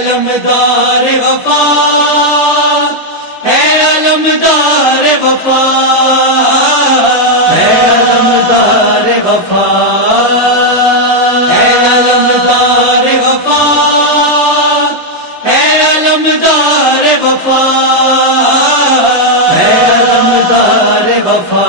علمدار وفا، اے علمدار وفا، اے علمدار وفا، اے علمدار وفا، اے علمدار وفا، اے علمدار وفا۔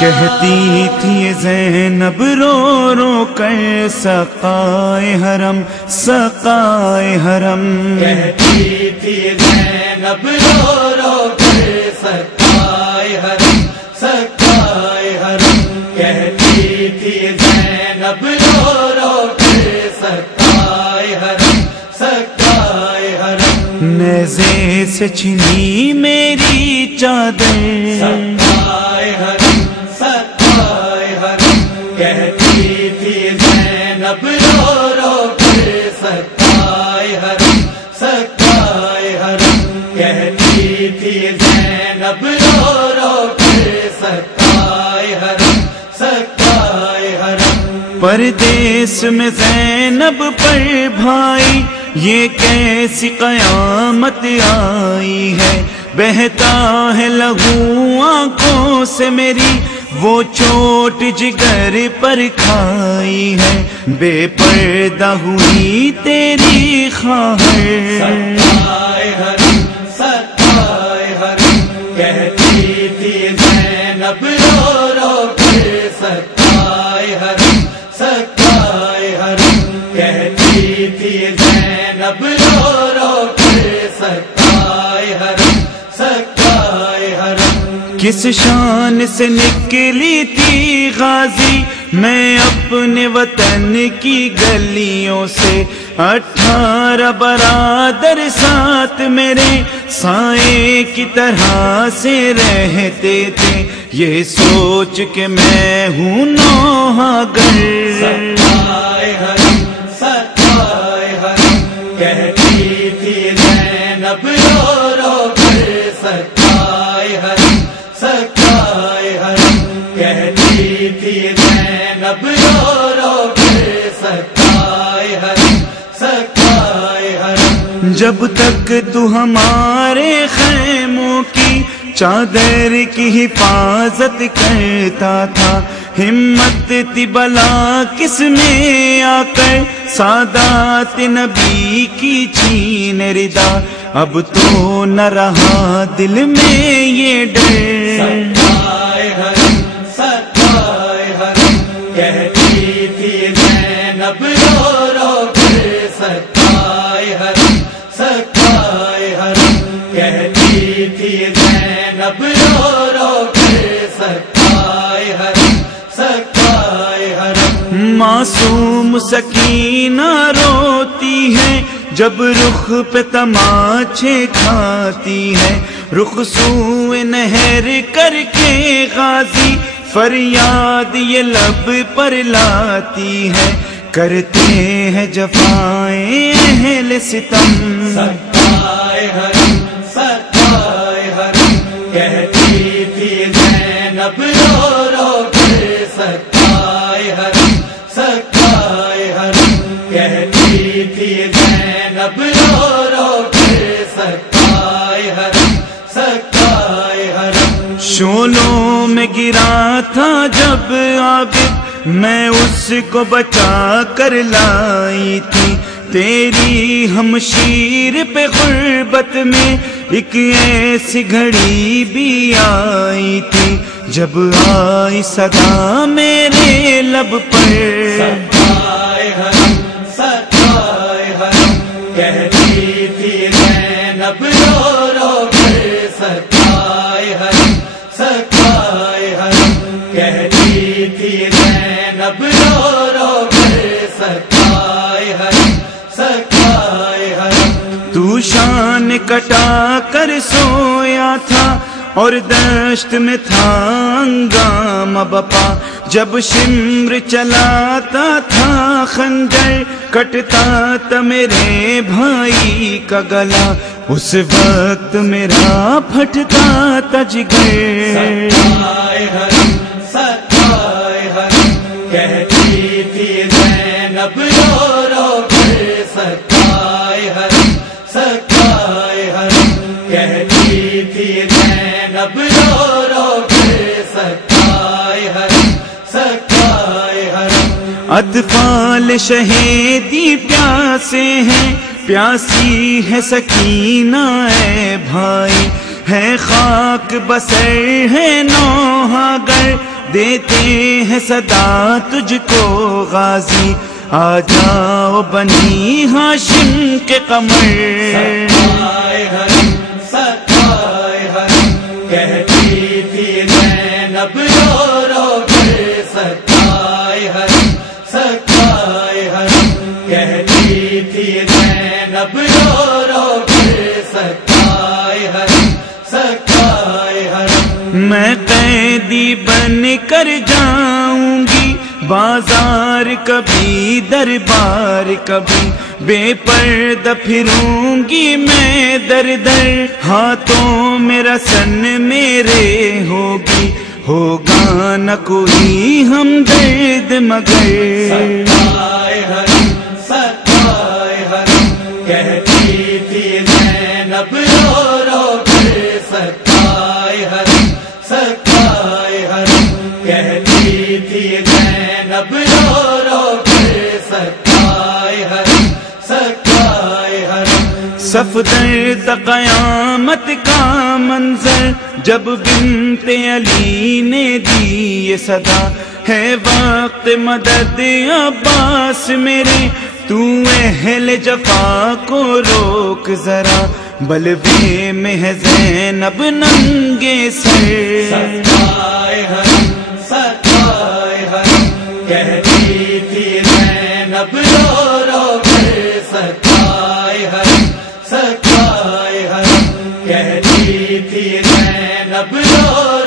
کہتی تھی زینب رو رو کر سقائے حرم، سقائے حرم، کہتی تھی زینب رو رو کر سقائے حرم، سقائے حرم، کہتی تھی زینب رو رو کر سقائے حرم، سقائے حرم، نیزے سے چھنی میری چادر، سقائے حرم، سقائے حرم، کہتی تھی زینب رو رو کر سقائے حرم، سقائے حرم، کہتی تھی زینب رو رو کر سقائے حرم، سقائے حرم۔ پردیس میں زینب پر بھائی یہ کیسی قیامت آئی ہے، بہتا ہے لہو آنکھوں سے میری وہ چوٹ جگر پر کھائی ہے، بے پردہ ہوئی تیری خواہر، سقائے حرم، سقائے حرم، کہتی تھی زینب رو رو کر سقائے حرم، سقائے حرم، کہتی تھی زینب رو رو کر سقائے حرم، سقائے حرم۔ کس شان سے نکلی تھی غازی میں اپنے وطن کی گلیوں سے، 18 برادر ساتھ میرے سائے کی طرح سے رہتے تھے، یہ سوچ کہ میں ہوں نوحہ گر، سقائے حرم، سقائے حرم، کہتی تھی زینب رو رو کر سقائے حرم، سقائے حرم، کہتی تھی زینب رو رو کر سقائے حرم، سقائے حرم۔ جب تک تو ہمارے خیموں کی چادر کی حفاظت کرتا تھا، ہمت تھی بلا کس میں آ کر سادات نبی کی چھین ردا، اب تو نہ رہا دل میں یہ ڈر، سقائے حرم، سقائے حرم، کہتی تھی زینب رو رو کر سقائے حرم، سقائے حرم، کہتی تھی زینب رو رو کر سقائے حرم، سقائے حرم۔ معصوم سکینہ روتی ہے جب رخ پہ تماچے کھاتی ہے، رخ سوئے نہر کر کے غازی فریاد یہ لب پر لاتی ہے، کرتے ہیں جفائیں اہل ستم، سقائے حرم، سقائے حرم، کہتی تھی زینب رو رو کر سقائے حرم، سقائے حرم، کہتی تھی زینب رو رو کر سقائے حرم، سقائے حرم۔ شولوں میں گرا تھا جب عابد میں اس کو بچا کر لائی تھی، تیری ہمشیر پہ غربت میں ایک ایسی گھڑی بھی آئی تھی، جب آئی صدا میرے لب پر، سقائے حرم، سقائے حرم، کہتی تھی زینب رو رو کر سقائے حرم، سقائے حرم، کہتی تھی زینب رو رو کر سقائے حرم، سقائے حرم۔ تو شان کٹا کر سویا تھا اور دشت میں تھا ہنگامہ بپا، جب شمر چلاتا تھا خنجر کٹتا تھا میرے بھائی کا گلا، اس وقت میرا پھٹتا تھا جگر، سقائے حرم، سقائے حرم، کہتی تھی زینب رو رو کر سکائے حرم سکائے حرم کہتی تھی زینب رو رو کر سکائے حرم سکائے حرم اطفال شہیدی پیاسے ہیں پیاسی ہے سکینہ اے بھائی ہے خاک بسر ہے نوحہ گر دیتے ہیں صدا تجھ کو غازی آ جاؤ بنی ہاشم کے قمر سکائے حرم سکائے حرم کہتی تھی زینب رو رو کر سکائے حرم سکائے حرم کہتی تھی زینب رو رو کر سکائے حرم سکائے حرم میں قیدی بن کر جاؤں گی بازار کبھی دربار کبھی بے پردہ پھروں گی میں در در ہاتھوں میں رسن میرے ہوگی ہوگا نہ کوئی ہمدرد مگر سکائے حرم سکائے حرم کہتی تھی زینب رو رو کر سکائے حرم سکائے حرم کہتی تھی زینب رو رو کر سکائے حرم سکائے حرم صفدر قیامت کا منظر جب بنت علی نے دی یہ صدا ہے وقت مدد عباس میرے تو اہل جفا کو روک ذرا بلوے میں ہے زینب ننگے سر سکائے حرم سکائے حرم کہتی تھی زینب رو رو کر سکائے حرم سکائے حرم کہتی تھی زینب رو